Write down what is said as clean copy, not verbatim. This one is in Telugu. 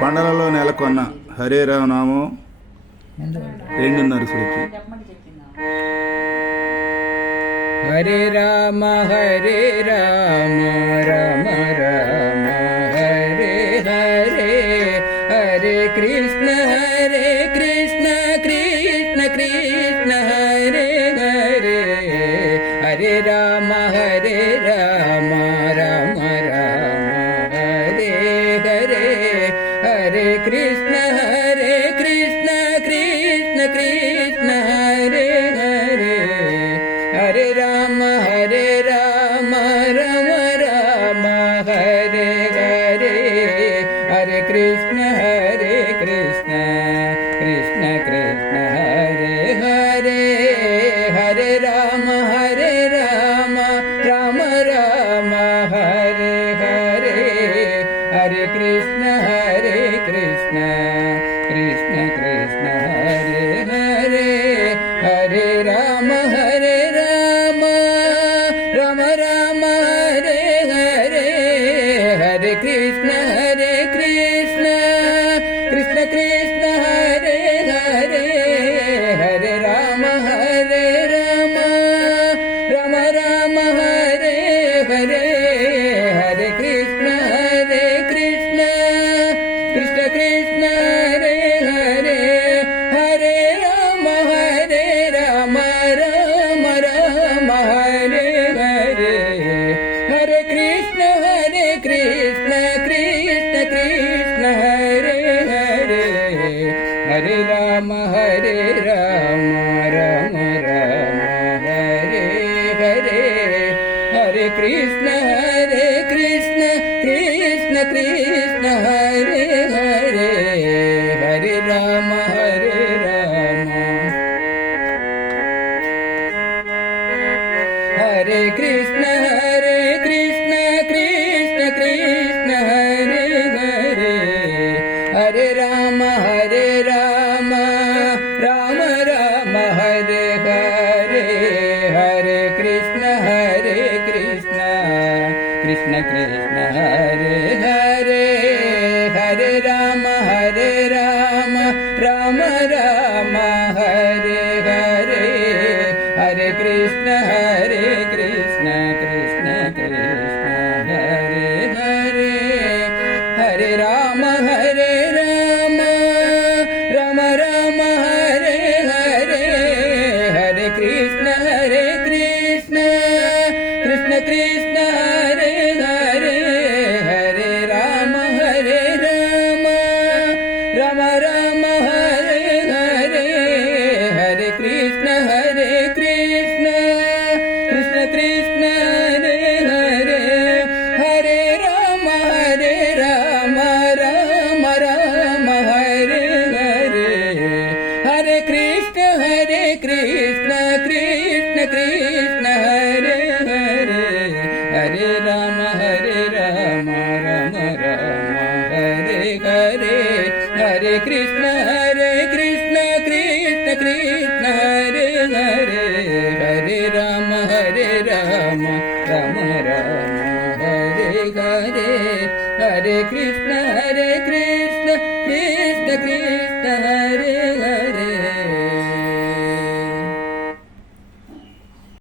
కొండలలో నెలకొన్న హరే రామనామం 2:30 శృతి. హరే రామ రామ రామ హరే హరే, హరే కృష్ణ కృష్ణ కృష్ణ హరే హరే, హరే రామ రామ రామ హరే హరే, హరే కృష్ణ కృష్ణ కృష్ణ హరే హరే, హరే రామ రామ రామ హరే హరే, హరే కృష్ణ కృష్ణ కృష్ణ హరే హరే, హరే రామ రామ రామ హరే హరే, హరే కృష్ణ కృష్ణ కృష్ణ హరే హరే, హరే రామ రామ రామ హరే హరే, హరే కృష్ణ కృష్ణ కృష్ణ హరే హరే, హరే రామ రామ రామ హరే హరే, హరే కృష్ణ కృష్ణ కృష్ణ హరే హరే, హరే రామ రామ రామ హరే హరే, హరే కృష్ణ కృష్ణ కృష్ణ హరే హరే, హరే రామ రామ హరే హరే, హరే కృష్ణ కృష్ణ కృష్ణ హరే హరే, హరే రామ హరే కృష్ణ కృష్ణ కృష్ణ హరే హరే, హరే రామ రామ రామ హరే హరే, హరే కృష్ణ కృష్ణ కృష్ణ హరే హరే, హరే రామ రామ రామ హరే హరే, హరే కృష్ణ కృష్ణ కృష్ణ హరే హరే, హరే రామ రామ హరే హరే, హరే కృష్ణ కృష్ణ కృష్ణ హరే హరే, హరే రామ రామ హరే హరే, హరే కృష్ణ కృష్ణ కృష్ణ హరే హరే, హరే రామ రామ హరే హరే, హరే కృష్ణ కృష్ణ కృష్ణ హరే హరే, హరే రామ రామ హరే హరే, హరే కృష్ణ కృష్ణ కృష్ణ హరే హరే, హరే రామ రామ హరే హరే, హరే కృష్ణ కృష్ణ కృష్ణ హరే హరే.